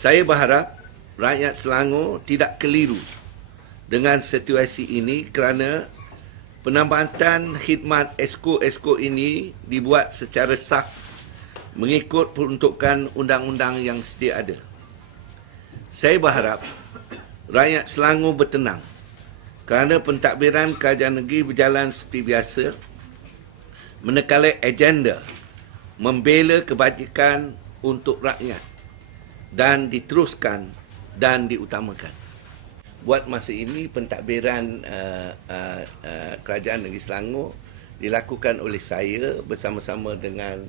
Saya berharap rakyat Selangor tidak keliru dengan situasi ini kerana penambatan khidmat esko-esko ini dibuat secara sah mengikut peruntukan undang-undang yang sedia ada. Saya berharap rakyat Selangor bertenang kerana pentadbiran kerajaan negeri berjalan seperti biasa menekali agenda membela kebajikan untuk rakyat dan diteruskan dan diutamakan. Buat masa ini pentadbiran uh, uh, uh, kerajaan negeri Selangor dilakukan oleh saya bersama-sama dengan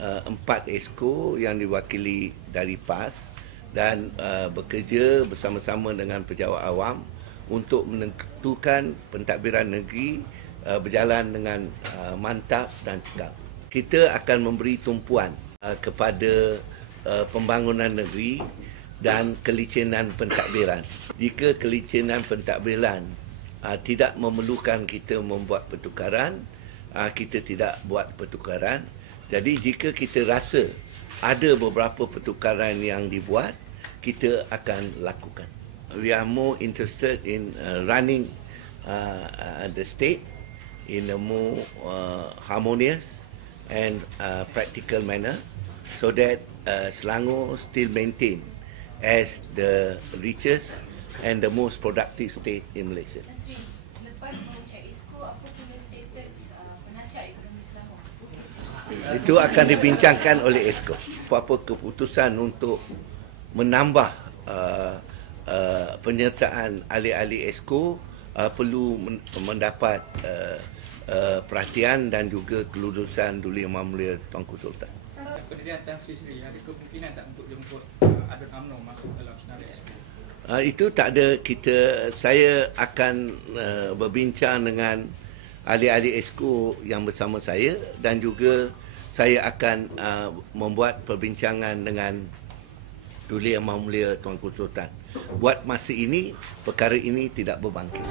uh, empat esko yang diwakili dari PAS dan uh, bekerja bersama-sama dengan pejabat awam untuk menentukan pentadbiran negeri uh, berjalan dengan uh, mantap dan cekap. Kita akan memberi tumpuan uh, kepada uh, pembangunan negeri dan kelicinan pentadbiran. Jika kelicinan pentadbiran uh, tidak memerlukan kita membuat pertukaran, uh, kita tidak buat pertukaran. Jadi jika kita rasa ada beberapa pertukaran yang dibuat, kita akan lakukan. We are more interested in uh, running uh, uh, the state in a more uh, harmonious and uh, practical manner so that uh, Selangor still maintain as the richest and the most productive state in Malaysia. Nasri, selepas apa punya status uh, penasihat ekonomi Selangor? Itu akan dibincangkan oleh ESCO. Apa-apa keputusan untuk menambah uh, uh, penyertaan ahli-ahli ESCO uh, perlu men- mendapat uh, uh, perhatian dan juga kelulusan Duli Yang Mulia Tuanku Sultan. Pendirian Tan Sri Sri ada kemungkinan tak untuk jemput uh, Adun UMNO masuk dalam senarai? Uh, itu tak ada kita saya akan uh, berbincang dengan ahli-ahli ESCO yang bersama saya dan juga saya akan uh, membuat perbincangan dengan Duli Yang Mulia Tuanku Sultan. Buat masa ini perkara ini tidak berbangkit.